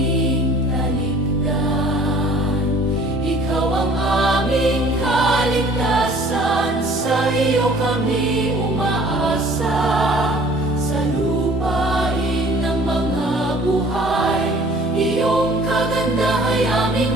aming talikdan. Ikaw ang aming kaligtasan, sa iyo kami umaasa. Sa lupain ng mga buhay, iyong kagandahan ay aming